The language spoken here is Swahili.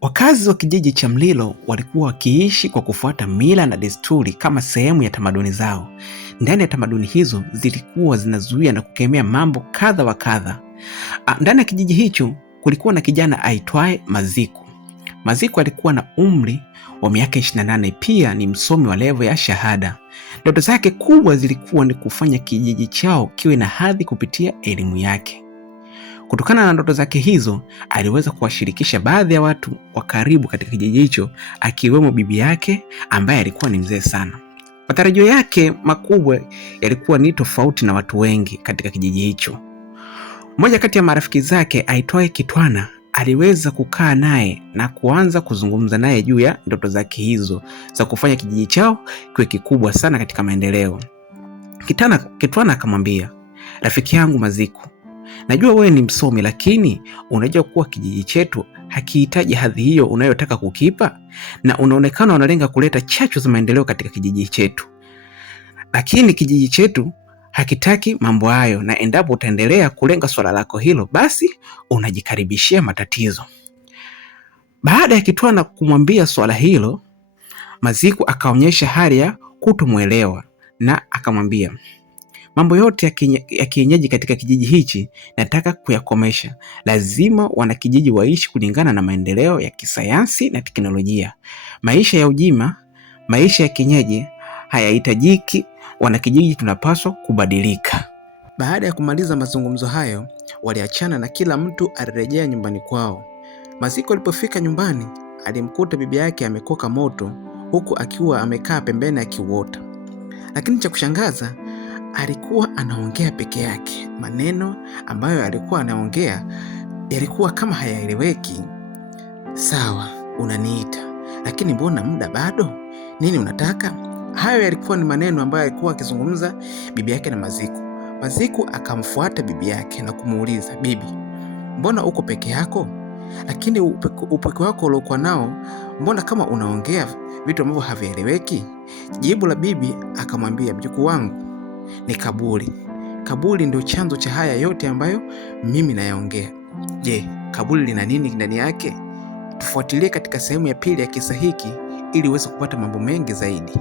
Wakazi wa kijiji cha Mlilo walikuwa wakiishi kwa kufuata mila na desturi kama sehemu ya tamaduni zao. Ndani ya tamaduni hizo zilikuwa zinazuia na kukemea mambo kadha wa kadha. Ndani ya kijiji hicho kulikuwa na kijana aitwaye Maziku. Maziku alikuwa na umri wa miaka 28, pia ni msomi wa level ya shahada. Ndoto zake kubwa zilikuwa ni kufanya kijiji chao kiwe na hadhi kupitia elimu yake. Kutokana na ndoto zake hizo, aliweza kuwashirikisha baadhi ya watu wa karibu katika kijiji hicho, akiwemo bibi yake ambaye alikuwa ni mzee sana. Matarajio yake makubwa yalikuwa ni tofauti na watu wengi katika kijiji hicho. Mmoja kati ya marafiki zake aitwaye Kitwana aliweza kukaa naye na kuanza kuzungumza naye juu ya ndoto zake hizo za kufanya kijiji chao kiwe kikubwa sana katika maendeleo. Kitwana akamwambia, rafiki yangu Maziku, najua wewe ni msomi, lakini unajua kuwa kijiji chetu hakihitaji hadhi hiyo unayotaka kukipa, na unaonekana unalenga kuleta chachu za maendeleo katika kijiji chetu. Lakini kijiji chetu hakitaki mambo hayo, na endapo utaendelea kulenga swala lako hilo, basi unajikaribishia matatizo. Baada ya Kitwana kumwambia swala hilo, Maziku akaonyesha hali ya kutomuelewa na akamwambia, mambo yote ya kienyeji katika kijiji hichi nataka kuyakomesha. Lazima wanakijiji waishi kulingana na maendeleo ya kisayansi na teknolojia. Maisha ya ujima, maisha ya kienyeji hayahitajiki. Wanakijiji tunapaswa kubadilika. Baada ya kumaliza mazungumzo hayo, waliachana na kila mtu alirejea nyumbani kwao. Maziku alipofika nyumbani, alimkuta bibi yake amekoka moto huku akiwa amekaa pembeni akiuota. Lakini cha kushangaza, alikuwa anaongea peke yake. Maneno ambayo alikuwa anaongea yalikuwa kama hayaeleweki. Sawa, unaniita, lakini mbona muda bado? Nini unataka? Hayo yalikuwa ni maneno ambayo alikuwa akizungumza bibi yake na Maziku. Maziku akamfuata bibi yake na kumuuliza, bibi, mbona uko peke yako? Lakini upeke wako uliokuwa nao, mbona kama unaongea vitu ambavyo havieleweki? Jibu la bibi akamwambia, mjukuu wangu, ni kaburi. Kaburi ndio chanzo cha haya yote ambayo mimi nayaongea. Je, kaburi lina nini ndani yake? Tufuatilie katika sehemu ya pili ya kisa hiki ili uweze kupata mambo mengi zaidi.